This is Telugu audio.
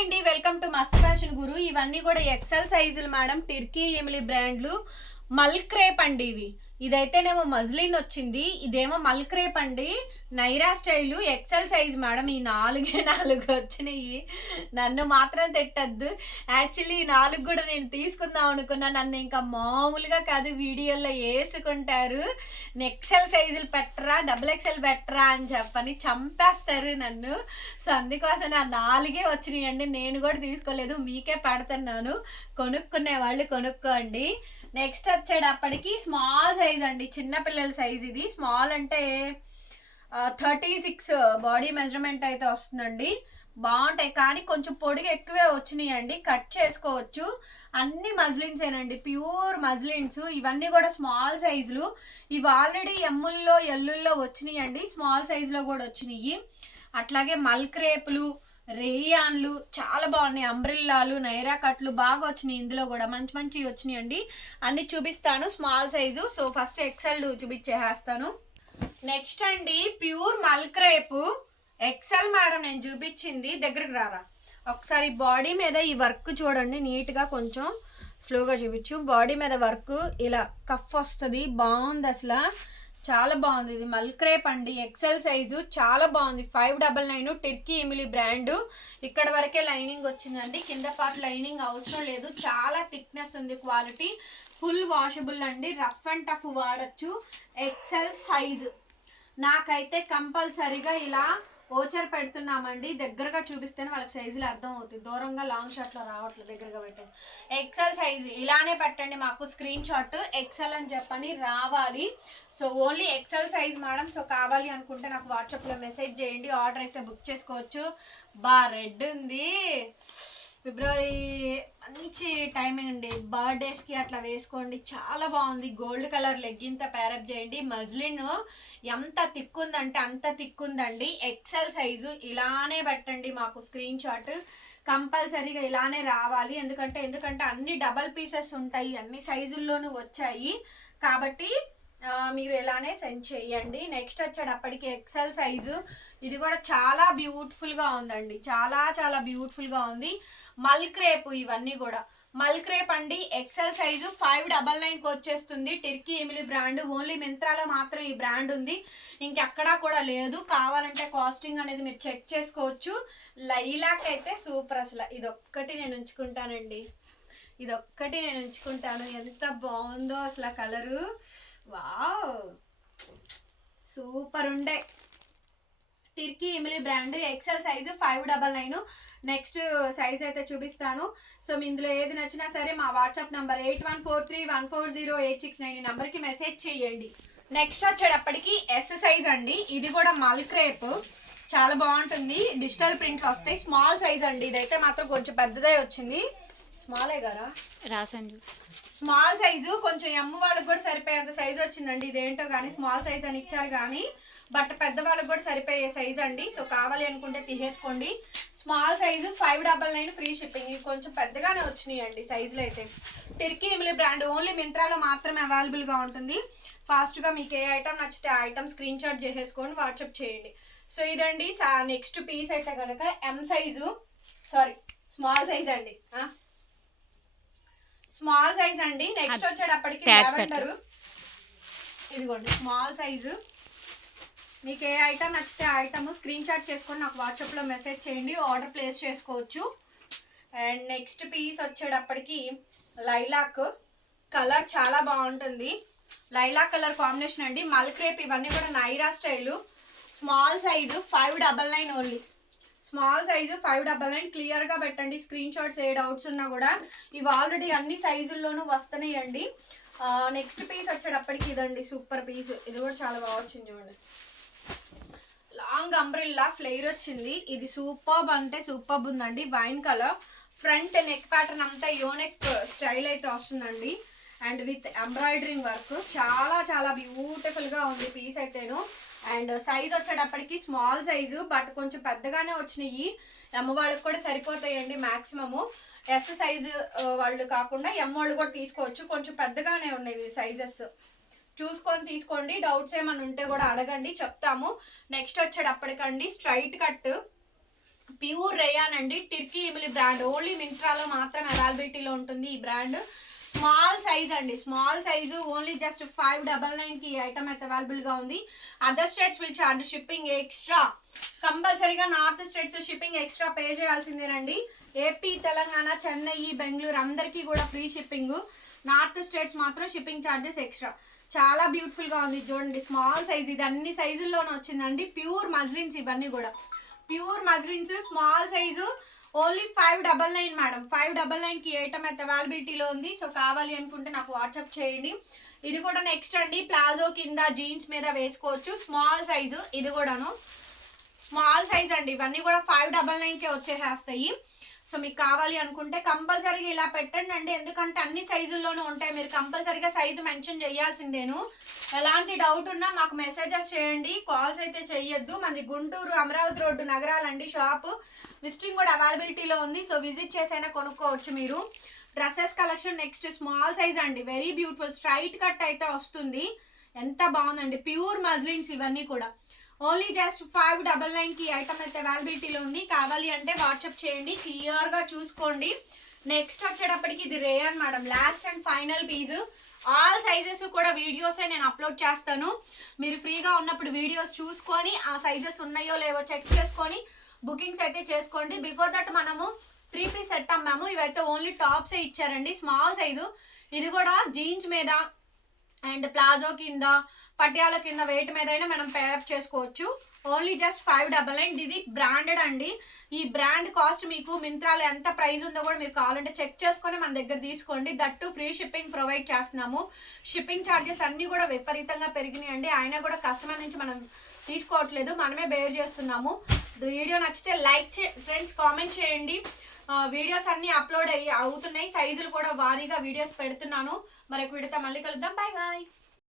అండి welcome to Mast fashion Guru. ఇవన్నీ కూడా ఎక్సెల్ సైజులు మేడం టిర్కీ ఎమిలి బ్రాండ్లు మల్క్రేప్ అండి ఇవి. ఇదైతేనేమో మజ్లిన్ వచ్చింది. ఇదేమో మల్క్రేప్ అండి. Naira style XL size madam ఈ నాలుగే నాలుగు వచ్చినాయి. నన్ను మాత్రం తిట్టద్దు. యాక్చువల్లీ ఈ నాలుగు కూడా నేను తీసుకుందాం అనుకున్నా. నన్ను ఇంకా మామూలుగా కాదు వీడియోలో వేసుకుంటారు ఎక్సెల్ సైజులు పెట్టరా డబుల్ ఎక్సెల్ పెట్టరా అని చెప్పని చంపేస్తారు నన్ను. సో అందుకోసం ఆ నాలుగే వచ్చినాయండి. నేను కూడా తీసుకోలేదు. మీకే పెడుతున్నాను. కొనుక్కునే వాళ్ళు కొనుక్కోండి. నెక్స్ట్ వచ్చేటప్పటికి స్మాల్ సైజ్ అండి. చిన్నపిల్లల సైజ్ ఇది. స్మాల్ అంటే థర్టీ సిక్స్ బాడీ మెజర్మెంట్ అయితే వస్తుందండి. బాగుంటాయి. కానీ కొంచెం పొడిగా ఎక్కువే వచ్చినాయి అండి కట్ చేసుకోవచ్చు. అన్ని మజ్లిన్సేనండి ప్యూర్ మజ్లిన్స్ ఇవన్నీ కూడా స్మాల్ సైజులు ఇవి ఆల్రెడీ ఎమ్ముల్లో ఎల్లుల్లో వచ్చినాయి అండి స్మాల్ సైజులో కూడా వచ్చినాయి. అట్లాగే మల్క్రేపులు రేయాన్లు చాలా బాగున్నాయి. అంబ్రిల్లాలు నైరా కట్లు బాగా వచ్చినాయి. ఇందులో కూడా మంచి మంచివి వచ్చినాయి అండి అన్ని చూపిస్తాను. Small size. So first XL చూపించేస్తాను నెక్స్ట్ అండి pure mul crepe. XL madam నేను చూపించింది. దగ్గరికి రారా. ఒకసారి బాడీ మీద ఈ వర్క్ చూడండి. నీట్గా కొంచెం స్లోగా చూపించు. బాడీ మీద వర్క్ ఇలా కఫ్ వస్తుంది. బాగుంది అసలు. చాలా బాగుంది. ఇది మల్క్రేప్ అండి. ఎక్సెల్ సైజు చాలా బాగుంది. ఫైవ్ డబల్ నైన్ టెర్కీ ఎమిలీ బ్రాండు ఇక్కడ వరకే లైనింగ్ వచ్చిందండి. కింద పార్ట్ లైనింగ్ అవసరం లేదు. చాలా థిక్నెస్ ఉంది క్వాలిటీ ఫుల్ వాషబుల్ అండి. రఫ్ అండ్ టఫ్ వాడచ్చు. ఎక్సెల్ సైజు నాకైతే కంపల్సరీగా ఇలా ఓచర్ పెడుతున్నామండి. దగ్గరగా చూపిస్తేనే వాళ్ళకి సైజులు అర్థం అవుతుంది దూరంగా లాంగ్ షాట్లో రావట్లేదు దగ్గరగా పెట్టండి ఎక్సెల్ సైజు ఇలానే పెట్టండి మాకు స్క్రీన్ షాట్ ఎక్సెల్ అని చెప్పని రావాలి. So only XL size madam so కావాలి అనుకుంటే నాకు వాట్సాప్లో మెసేజ్ చేయండి. ఆర్డర్ అయితే బుక్ చేసుకోవచ్చు. బా రెడ్ ఉంది. ఫిబ్రవరి మంచి టైమింగ్ అండి. బర్త్డేస్కి అట్లా వేసుకోండి. చాలా బాగుంది. గోల్డ్ కలర్ లెగ్గింత ప్యారప్ చేయండి. మజ్లిన్ ఎంత తిక్కుందంటే అంత తిక్కుందండి. ఎక్సెల్ సైజు ఇలానే పెట్టండి మాకు స్క్రీన్ షాట్ కంపల్సరీగా ఇలానే రావాలి. ఎందుకంటే ఎందుకంటే అన్ని డబల్ పీసెస్ ఉంటాయి. అన్ని సైజుల్లోనూ వచ్చాయి. కాబట్టి మీరు ఇలానే సెండ్ చేయండి. నెక్స్ట్ వచ్చేటప్పటికి ఎక్సెల్ సైజు ఇది కూడా చాలా బ్యూటిఫుల్గా ఉందండి. చాలా చాలా బ్యూటిఫుల్గా ఉంది. మల్క్రేప్ ఇవన్నీ కూడా. మల్క్రేప్ అండి. ఎక్సెల్ సైజు ఫైవ్ డబల్ నైన్కి వచ్చేస్తుంది. టెర్కీ ఎమిలి బ్రాండ్ ఓన్లీ మింత్రాలో మాత్రం ఈ బ్రాండ్ ఉంది. ఇంకెక్కడా కూడా లేదు. కావాలంటే కాస్టింగ్ అనేది మీరు చెక్ చేసుకోవచ్చు. లైలాక్ అయితే సూపర్ అసలు. ఇదొక్కటి నేను ఉంచుకుంటానండి. ఇదొక్కటి నేను ఉంచుకుంటాను. ఎంత బాగుందో అసలు కలరు వావ్. సూపర్ ఉండే. Tirkey Emily brand XL size five double nine. Next size అయితే చూపిస్తాను. సో మీ ఇందులో ఏది నచ్చినా సరే మా WhatsApp number eight one four three one four zero eight six nine నెంబర్కి మెసేజ్ చేయండి. నెక్స్ట్ వచ్చేటప్పటికి ఎస్ సైజ్ అండి. ఇది కూడా మల్క్రేప్ చాలా బాగుంటుంది. డిజిటల్ ప్రింట్లు వస్తాయి. స్మాల్ సైజ్ అండి. ఇదైతే మాత్రం కొంచెం పెద్దదే వచ్చింది. స్మాలే కదా? రాసండి స్మాల్ సైజు కొంచెం ఎమ్మ వాళ్ళకి కూడా సరిపోయేంత సైజు వచ్చిందండి. ఇదేంటో కానీ స్మాల్ సైజ్ అని ఇచ్చారు కానీ బట్ పెద్ద వాళ్ళకి కూడా సరిపోయే సైజ్ అండి. సో కావాలి అనుకుంటే తీసేసుకోండి. Small size five double nine free shipping. ఇవి కొంచెం పెద్దగానే వచ్చినాయి అండి సైజులు అయితే. టిర్కీ ఇమిలీ బ్రాండ్ ఓన్లీ మింత్రాలో మాత్రమే అవైలబుల్గా ఉంటుంది. ఫాస్ట్గా మీకు ఏ ఐటమ్ నచ్చితే ఆ ఐటమ్ స్క్రీన్ షాట్ చేసేసుకొని వాట్సాప్ చేయండి. సో ఇదండి నెక్స్ట్ పీస్ అయితే కనుక M size sorry small size అండి. స్మాల్ సైజ్ అండి. నెక్స్ట్ వచ్చేటప్పటికి లావెండర్. ఇదిగోండి స్మాల్ సైజు. మీకు ఏ ఐటమ్ నచ్చితే ఆ ఐటమ్ స్క్రీన్ షాట్ చేసుకొని నాకు వాట్సాప్లో మెసేజ్ చేయండి. ఆర్డర్ ప్లేస్ చేసుకోవచ్చు. అండ్ నెక్స్ట్ పీస్ వచ్చేటప్పటికి లైలాక్. కలర్ చాలా బాగుంటుంది. లైలాక్ కలర్ కాంబినేషన్ అండి. మల్క్రేప్ ఇవన్నీ కూడా Naira style. Small size five double nine only. Small size five double nine క్లియర్గా పెట్టండి. స్క్రీన్ షాట్స్ ఏ డౌట్స్ ఉన్నా కూడా ఇవి ఆల్రెడీ అన్ని సైజుల్లోనూ వస్తున్నాయండి నెక్స్ట్ పీస్ వచ్చేటప్పటికి ఇదండి సూపర్ పీస్. ఇది కూడా చాలా బాగా వచ్చింది చూడండి. లాంగ్ అంబ్రిల్లా ఫ్లేర్ వచ్చింది. ఇది సూపర్బ్ అంటే సూపర్బ్ ఉందండి. Wine colour. Front neck pattern అంతా యోనెక్ స్టైల్ అయితే వస్తుందండి. And with embroidering work. చాలా చాలా బ్యూటిఫుల్గా ఉంది పీస్ అయితేను. అండ్ సైజ్ వచ్చేటప్పటికి స్మాల్ సైజు బట్ కొంచెం పెద్దగానే వచ్చినాయి. ఎమ్మ వాళ్ళకి కూడా సరిపోతాయండి మ్యాక్సిమము ఎస్ సైజు వాళ్ళు కాకుండా ఎమ్ వాళ్ళు కూడా తీసుకోవచ్చు. కొంచెం పెద్దగానే ఉన్నాయి సైజెస్. చూసుకొని తీసుకోండి. డౌట్స్ ఏమైనా ఉంటే కూడా అడగండి చెప్తాము. నెక్స్ట్ వచ్చేటప్పటికండి స్ట్రైట్ కట్ ప్యూర్ రేయాన్ అండి. టిర్కీ ఇమిలి బ్రాండ్ ఓన్లీ మింట్రాలో మాత్రం అవైలబిలిటీలో ఉంటుంది ఈ బ్రాండ్ స్మాల్ సైజ్ అండి. Small size only just five double నైన్కి ఈ ఐటమ్ అయితే అవైలబుల్గా ఉంది. Other states will charge shipping extra. కంపల్సరీగా north states shipping extra pay చేయాల్సిందేనండి. AP Telangana Chennai Bengaluru అందరికీ కూడా ఫ్రీ షిప్పింగ్. నార్త్ స్టేట్స్ మాత్రం షిప్పింగ్ ఛార్జెస్ ఎక్స్ట్రా. చాలా బ్యూటిఫుల్గా ఉంది చూడండి. స్మాల్ సైజ్ ఇది అన్ని సైజుల్లోనే వచ్చిందండి. ప్యూర్ మజ్లిన్స్ ఇవన్నీ కూడా. Pure muslins small size only five double nine madam. Five double నైన్కి ఐటమ్ అయితే అవైలబిలిటీలో ఉంది. సో కావాలి అనుకుంటే నాకు వాట్సాప్ చేయండి. ఇది కూడా నెక్స్ట్ అండి. ప్లాజో కింద జీన్స్ మీద వేసుకోవచ్చు. స్మాల్ సైజు ఇది కూడాను. స్మాల్ సైజ్ అండి. ఇవన్నీ కూడా ఫైవ్ డబల్ నైన్కే వచ్చేసేస్తాయి. సో మీకు కావాలి అనుకుంటే కంపల్సరీగా ఇలా పెట్టండి. అండి ఎందుకంటే అన్ని సైజుల్లోనూ ఉంటాయి. మీరు కంపల్సరీగా సైజు మెన్షన్ చేయాల్సిందేను. ఎలాంటి డౌట్ ఉన్నా మాకు మెసేజెస్ చేయండి. కాల్స్ అయితే చేయొద్దు. మనది గుంటూరు అమరావతి రోడ్డు నగరాలండి షాప్ విజిటింగ్ కూడా అవైలబిలిటీలో ఉంది. సో విజిట్ చేసైనా కొనుక్కోవచ్చు మీరు. Dresses collection next small size అండి. వెరీ బ్యూటిఫుల్ స్ట్రైట్ కట్ అయితే వస్తుంది. ఎంత బాగుందండి. ప్యూర్ మజ్లిన్స్ ఇవన్నీ కూడా. ఓన్లీ జస్ట్ ఫైవ్ డబల్ నైన్కి ఐటమ్ అయితే అవైలబిలిటీలో ఉంది. కావాలి అంటే వాట్సాప్ చేయండి క్లియర్గా చూసుకోండి. నెక్స్ట్ వచ్చేటప్పటికి ఇది rayon madam last and final piece all sizes కూడా వీడియోసే నేను అప్లోడ్ చేస్తాను. మీరు ఫ్రీగా ఉన్నప్పుడు వీడియోస్ చూసుకొని ఆ సైజెస్ ఉన్నాయో లేవో చెక్ చేసుకొని బుకింగ్స్ అయితే చేసుకోండి. బిఫోర్ దట్ మనము త్రీ పీస్ సెట్ అమ్మాము. ఇవైతే ఓన్లీ టాప్సే ఇచ్చారండి. స్మాల్ సైజు ఇది కూడా జీన్స్ మీద అండ్ ప్లాజో కింద పటియాల కింద వెయిట్ మీద అయినా మనం పేరప్ చేసుకోవచ్చు. Only just five double nine ఇది బ్రాండెడ్ అండి. ఈ బ్రాండ్ కాస్ట్ మీకు మింత్రాలో ఎంత ప్రైస్ ఉందో కూడా మీరు కావాలంటే చెక్ చేసుకొని మన దగ్గర తీసుకోండి. దట్టు ఫ్రీ షిప్పింగ్ ప్రొవైడ్ చేస్తున్నాము. షిప్పింగ్ ఛార్జెస్ అన్నీ కూడా విపరీతంగా పెరిగినాయి అండి. అయినా కూడా కస్టమర్ నుంచి మనం తీసుకోవట్లేదు. మనమే బేర్ చేస్తున్నాము. వీడియో నచ్చితే లైక్ చే ఫ్రెండ్స్ కామెంట్ చేయండి. వీడియోస్ అన్నీ అప్లోడ్ అయ్యి అవుతున్నాయి. సైజులు కూడా వారీగా వీడియోస్ పెడుతున్నాను. మరొక వీడియోతో మళ్ళీ కలుద్దాం. Bye bye